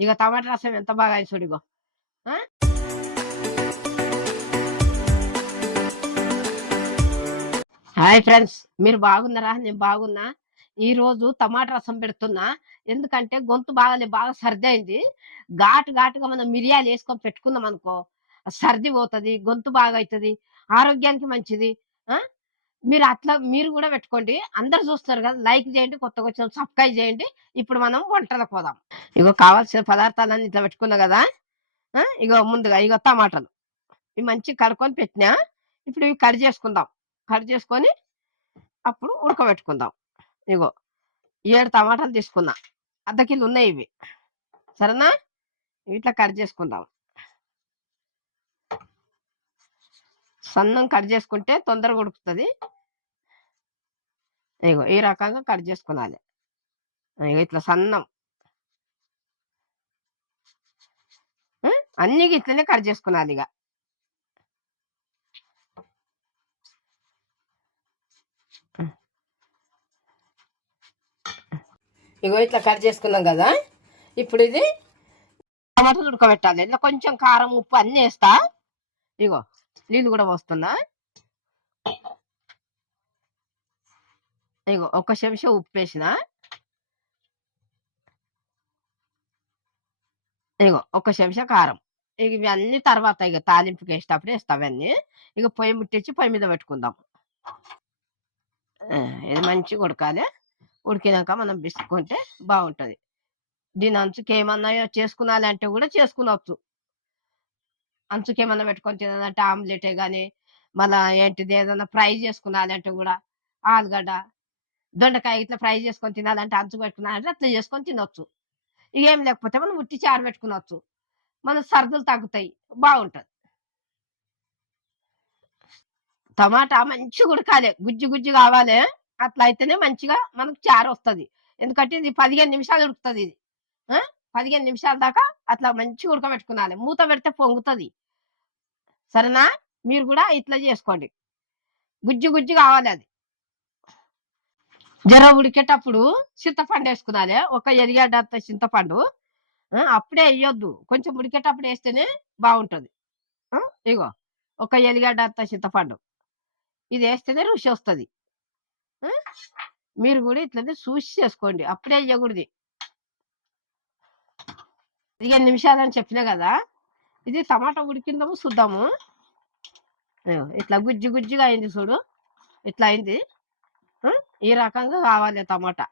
ఇక టమాటా రసం ఎంత బాగా అయింది చూడు ఇగో. ఆ! Hi friends. మీరు బాగున్నారా? నేను బాగున్నా. ఈరోజు టమాటా రసం పెడుతున్నా. ఎందుకంటే గొంతు బాగా సర్ది అయింది. ఘాటుగా మనం మిరియాలేసుకొని పెట్టుకున్నామనుకో, సర్ది పోతది, గొంతు బాగా అయితది, ఆరోగ్యానికి మంచిది. ఆ! మీరు గూడా పెట్టుకోండి. అందరూ చూస్తారు గదా! లైక్ జేయండి, కొత్తగొచ్చినోళ్ళు సబ్స్క్రైబ్ జేయండి. ఇప్పుడు మనం వంటలకు పోదాం. ఇగో కావాల్సిన పదార్థాలన్నీ ఇట్లా పెట్టుకున్నా గదా! ఇగో ముందుగా ఇగో టమాటాలు. ఇవి మంచిగా కడుక్కొని పెట్టినా. ఇప్పుడు ఇవి కట్ చేసుకుందాం. కట్ చేసుకొని అప్పుడు ఉడకబెట్టుకుందాం. ఇగో 7 టమాటాలు తీసుకున్నా. అర్ధ కిలో ఉన్నాయి ఇవి. సరేనా? ఇట్లా కట్ చేసుకుందాం. సన్నం కట్ చేసుకుంటే తొందరగా ఉడుకుతది. ఇగో ఈ రకంగా కట్ చేసుకునాలి. ఇగో ఇట్లా సన్నం. అన్నీ ఇట్లనే కట్ చేసుకునాలిగ. ఇగో ఇట్లా కట్ చేసుకున్నాం గదా! ఇప్పుడు ఇది టమాటాలు ఉడకబెట్టాలి. ఇందులో కొంచెం కారం, ఉప్పు అన్నీ ఏస్తా. ఇగో నీళ్ళు గూడా పోస్తున్నా. ఇగో ఒక చెంచా ఉప్పేసిన. ఇగో ఒక చెంచా కారం. ఇగ ఇవన్నీ తర్వాత ఇగ తాలింపుకేసేటప్పుడు ఏస్తా అవన్నీ. ఇగ పొయ్యి ముట్టించి పొయ్యి మీద పెట్టుకుందాం. ఇది మంచిగా ఉడకాలి. ఉడికినాక మనం పిసుక్కుంటే బావుంటది. దీని అంచుకేమన్నా చేసుకునాలి అంటే గూడా చేసుకునొచ్చు. అంచుకేమన్నా పెట్టుకొని తినాలంటే ఆమ్లెటే గాని, మళ్ళా ఏంటిది ఏదన్నా ఫ్రై చేసుకునాలంటే గూడా ఆలుగడ్డ, దొండకాయ ఇట్లా ఫ్రై చేసుకొని తినాలంటే అంచుకు పెట్టుకున్నానంటే అట్లా చేసుకొని తినొచ్చు. ఇగేం లేకపోతే మనం ఉట్టి చారు పెట్టుకునొచ్చు. మన సర్దులు తగ్గుతాయి. బావుంటది. టమాటా మంచిగా ఉడకాలే. గుజ్జు కావాలే. అట్లా అయితేనే మంచిగా మనకు చారొస్తది. ఎందుకంటే ఇది 15 నిమిషాలు ఉడుకుతదిది. ఆ! 15 నిమిషాల దాకా అట్లా మంచిగా ఉడకబెట్టుకునాలే. మూత పెడితే పొంగుతది. సరేనా? మీరు గూడా ఇట్లా జేసుకోండి. గుజ్జు కావాలది. జర ఉడికేటప్పుడు చింతపండేసుకునాలే. ఒక ఎరిగడ్డంత చింతపండు. అప్పుడే ఎయొద్దు. కొంచెం ఉడికేటప్పుడు ఏస్తేనే బావుంటది. ఆ! ఇగో ఒక ఎలిగడ్డంత చింతపండు. ఇదేస్తేనే రుచొస్తది. ఆ! మీరు గూడా ఇట్లనే చూసి చేసుకోండి. అప్పుడే ఎయగూడది. 15 నిమిషాలని చెప్పినా గదా! ఇది టమాటా ఉడికిందేమో చూద్దాము. ఇట్లా గుజ్జుగా అయింది చూడు. ఇట్లా అయింది. ఆ! ఈ రకంగా కావాలి టమాటా.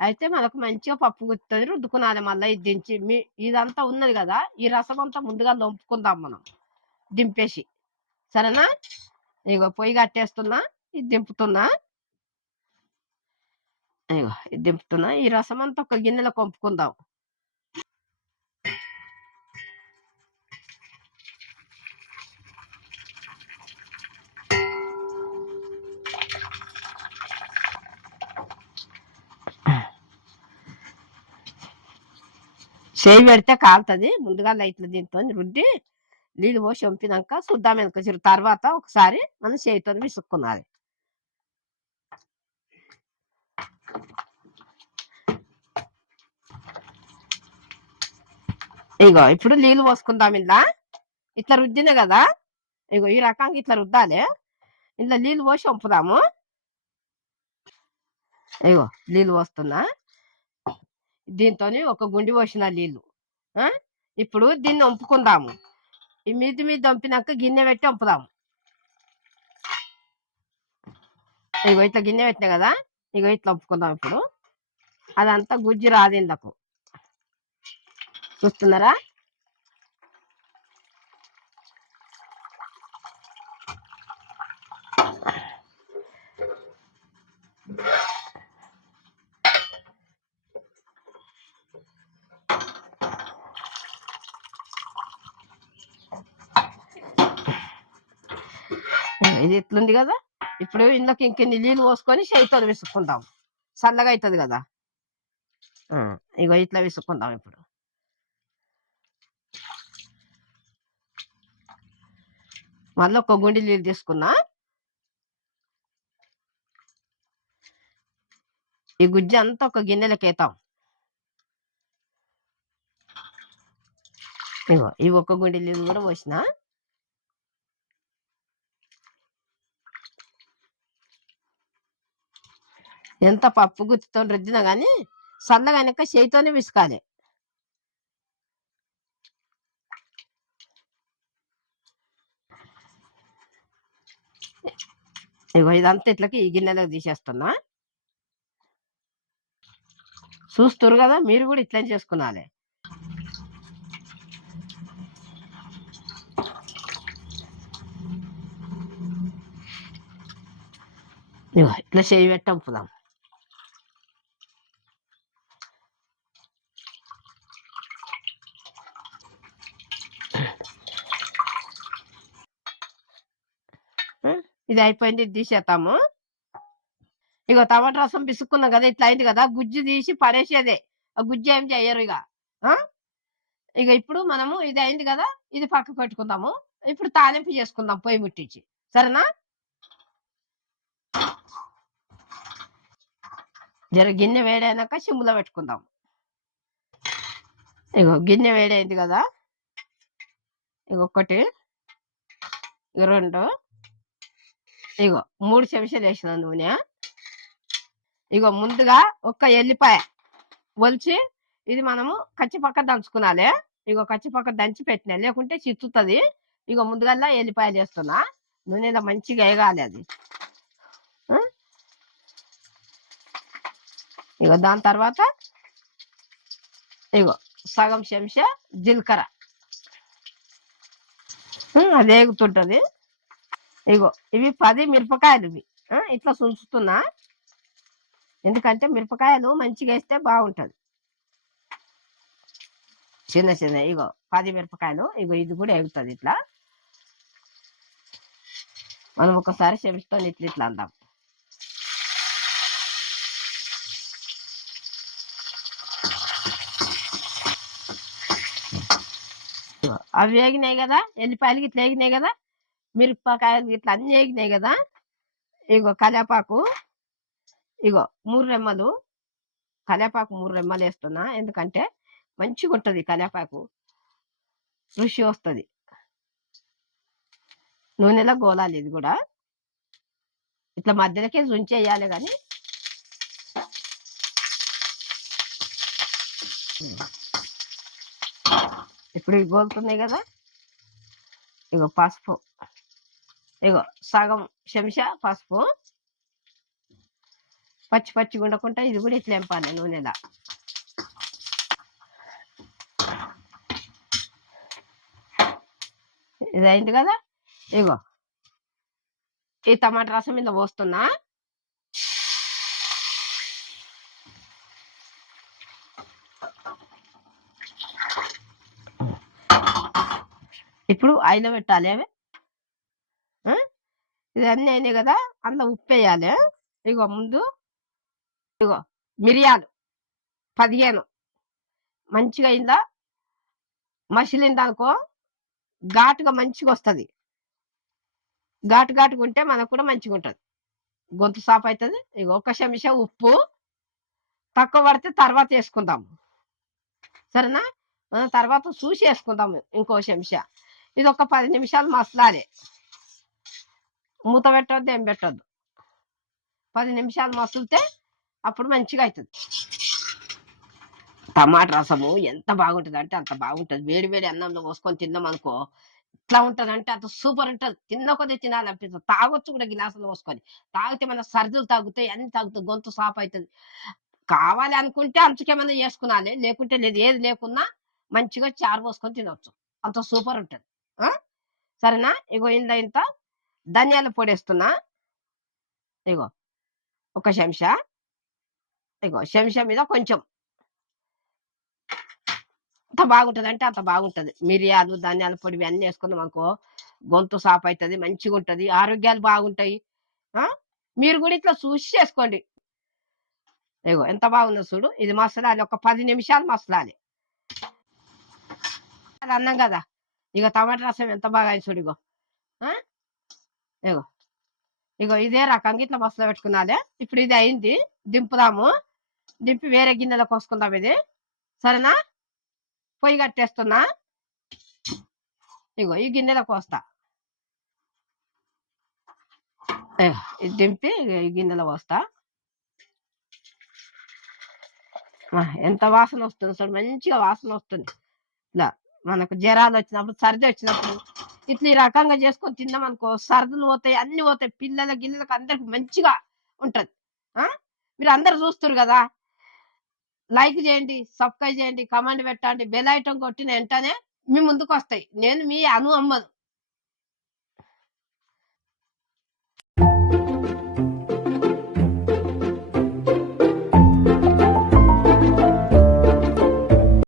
అయితే మనకు మంచిగా పప్పు గుత్తది రుద్దుకునాలి మళ్ళా ఇది దించి. ఇదంతా ఉన్నది గదా! ఈ రసమంతా ముందుగా లొంపుకుందాం మనం దింపేసి. సరేనా? ఇగో పొయ్యి కట్టేస్తున్నా. ఇది దింపుతున్నా. ఇగో ఇది దింపుతున్నా. ఈ రసమంతా ఒక గిన్నెలోకి వంపుకుందాం. చెయ్యి పెడితే కాలుతది. ముందుగా ఇట్లా దీనితోని రుద్ది నీళ్ళు పోసి వంపినాక చూద్దాం వెనక తర్వాత ఒకసారి మనం చేయితోని విసుక్కునాలి. ఇగో ఇప్పుడు నీళ్ళు పోసుకుందాం ఇందులో. ఇట్లా రుద్దిన గదా! ఇగో ఈ రకంగా ఇట్లా రుద్దాలే. ఇందులో నీళ్ళు పోసి వంపుదాము. ఇగో నీళ్ళు పోస్తున్నా. దీంతోని ఒక గుండి పోసిన నీళ్ళు. ఆ! ఇప్పుడు దీన్ని వంపుకుందాము. ఈ మీద వంపినాక గిన్నె పెట్టి వంపుదాము. ఇగో ఇట్లా గిన్నె పెట్టినా గదా! ఇగో ఇట్లా వంపుకుందాం ఇప్పుడు. అదంతా గుజ్జు రాదిందకు. చూస్తున్నారా? ఇది ఇట్లుంది గదా! ఇప్పుడు ఇందులోకి ఇంకిన్ని నీళ్ళు పోసుకొని చేయితోని విసుక్కుందాం. చల్లగా అయితది గదా! ఇగో ఇట్లా విసుక్కుందాం ఇప్పుడు. మళ్ళీ ఒక గుండి నీళ్ళు తీసుకున్నా. ఈ గుజ్జు అంతా ఒక గిన్నెలకేద్దాం. ఇగో ఈ ఒక్క గుండె నీళ్ళు కూడా పోసిన. ఎంత పప్పు గుత్తితో రుద్దినా కానీ చల్లగానక చేయితోనే విసుకాలి. ఇగో ఇదంతా ఇట్లకి ఈ గిన్నెలోకి తీసేస్తున్నా. చూస్తురు కదా, మీరు కూడా ఇట్లా చేసుకున్నాలి. ఇగో ఇట్లా చేయి పెట్టాం పుదాం. ఇది అయిపోయింది, ఇది తీసేస్తాము. ఇగో టమాటా రసం పిసుక్కున్నాం కదా, ఇట్లా అయింది కదా, గుజ్జు తీసి పడేసేదే. ఆ గుజ్జు ఏం చెయ్యరు ఇక. ఇక ఇప్పుడు మనము ఇది అయింది కదా, ఇది పక్కకు పెట్టుకుందాము. ఇప్పుడు తాలింపు చేసుకుందాం పొయ్యి ముట్టించి, సరేనా? జర గిన్నె వేడైనాక సిమ్ములో పెట్టుకుందాం. ఇగో గిన్నె వేడైంది కదా, ఇగో ఒకటి, ఇగో రెండు, ఇగో 3 చెంచాలు వేసిన నూనె. ఇగో ముందుగా ఒక్క ఎల్లిపాయ ఒలిచి ఇది మనము కచ్చిపక్క దంచుకునాలి. ఇగో కచ్చిపక్క దంచి పెట్టినా, లేకుంటే చిత్తుతుంది. ఇగో ముందుగా ఎల్లిపాయలు వేస్తున్నా, నూనెలో మంచిగా వేగాలి అది. ఇగో దాని తర్వాత ఇగో సగం చెంచా జీలకర్ర, అది వేగుతుంటది. ఇగో ఇవి 10 మిరపకాయలు, ఇవి ఇట్లా సుంచుతున్నా, ఎందుకంటే మిరపకాయలు మంచిగా వేస్తే బాగుంటది. చిన్న చిన్న ఇగో 10 మిరపకాయలు. ఇగో ఇది కూడా వేగుతుంది ఇట్లా. మనం ఒకసారి చెంచుతో ఇట్లా ఇట్లా అందాం. అవి వేగినాయి కదా, ఎల్లిపాయలు ఇట్లా వేగినాయి కదా, మిరపకాయలు ఇట్లా అన్ని వేగినాయి కదా. ఇగో కలేపాకు, ఇగో 3 రెమ్మలు కలేపాకు, 3 రెమ్మలు వేస్తున్నా, ఎందుకంటే మంచిగా ఉంటది కలేపాకు, రుచి వస్తుంది. నూనెలో గోలాలి ఇది కూడా, ఇట్లా మధ్యలోకే జుంచేయాలి. కానీ ఇప్పుడు ఇవి గోలుతున్నాయి కదా. ఇగో పసుపు, ఇగో సగం చెంచా పసుపు, పచ్చి పచ్చిగా ఉండకుండా ఇది కూడా ఇట్లా ఎంపాలి నూనెలా. ఇది అయింది కదా, ఇగో ఈ టమాటా రసం మీద పోస్తున్నా. ఇప్పుడు ఆయిల్ పెట్టాలి. అవి ఇది అన్నీ అయినాయి కదా, అందులో ఉప్పు వేయాలి. ఇగో ముందు ఇగో మిరియాలు 15 మంచిగా ఇందా మసిలిందనుకో ఘాటుగా మంచిగా వస్తుంది. ఘాటుగా ఉంటే మనకు కూడా మంచిగా ఉంటుంది, గొంతు సాఫ్ అవుతుంది. ఇగో 1 చెంచా ఉప్పు, తక్కువ పడితే తర్వాత వేసుకుందాం, సరేనా? తర్వాత చూసి వేసుకుందాము ఇంకో చెంచా. ఇది ఒక 10 నిమిషాలు మసలాలి, మూత పెట్టొద్దు, ఏం పెట్టొద్దు. 10 నిమిషాలు మసులితే అప్పుడు మంచిగా అవుతుంది. టమాటా రసము ఎంత బాగుంటుంది అంటే అంత బాగుంటుంది. వేడి వేడి అన్నంలో పోసుకొని తిన్నాం అనుకో, ఇట్లా ఉంటది అంటే అంత సూపర్ ఉంటుంది. తిన్న కొద్ది తినాలనిపిస్తుంది. తాగొచ్చు కూడా గిలాసులు పోసుకొని. తాగితే మన సర్దులు తాగుతాయి, అన్ని తాగుతాయి, గొంతు సాఫ్ అవుతుంది. కావాలి అనుకుంటే అంచుకేమన్నా చేసుకునాలి, లేకుంటే లేదు. ఏది లేకున్నా మంచిగా చారు పోసుకొని తినవచ్చు, అంత సూపర్ ఉంటుంది. సరేనా? ఇగో ఇంత ఇంత ధనియాల పొడి వేస్తున్నా. ఇగో 1 చెంచా, ఇగో చెంచా మీద కొంచెం. అంత బాగుంటది అంటే అంత బాగుంటది. మిరియాలు, ధనియాల పొడి అన్నీ వేసుకున్నాం అనుకో గొంతు సాఫ్ అవుతుంది, మంచిగా ఉంటది, ఆరోగ్యాలు బాగుంటాయి. మీరు కూడా ఇట్లా చూసి చేసుకోండి. ఇగో ఎంత బాగుందో చూడు. ఇది మసలాలి, ఒక 10 నిమిషాలు మసలాలి. అది అన్నాం కదా, ఇక టమాటా రసం ఎంత బాగా అయింది చూడు. ఇగో ఇగో ఇగో ఇదే రకంగా ఇట్లా మసలు పెట్టుకున్నాలి. ఇప్పుడు ఇది అయింది, దింపుదాము. దింపి వేరే గిన్నెలో కోసుకుందాం ఇది, సరేనా? పొయ్యి కట్టేస్తున్నా. ఇగో ఈ గిన్నెలో కోస్తా. ఇది దింపి ఈ గిన్నెలో పోస్తా. ఎంత వాసన వస్తుంది చూడు, మంచిగా వాసన వస్తుంది. ఇలా మనకు జ్వరాలు వచ్చినప్పుడు, సర్ది వచ్చినప్పుడు ఇట్లా ఈ రకంగా చేసుకొని తిన్నాం అనుకో, సర్దులు పోతాయి, అన్ని పోతాయి. పిల్లల గిన్నెలకు అందరికి మంచిగా ఉంటది. మీరు అందరు చూస్తారు కదా, లైక్ చేయండి, సబ్స్క్రైబ్ చేయండి, కమెంట్ పెట్టండి, బెల్ ఐటమ్ కొట్టిన వెంటనే మీ ముందుకు వస్తాయి. నేను మీ అను అమ్మను.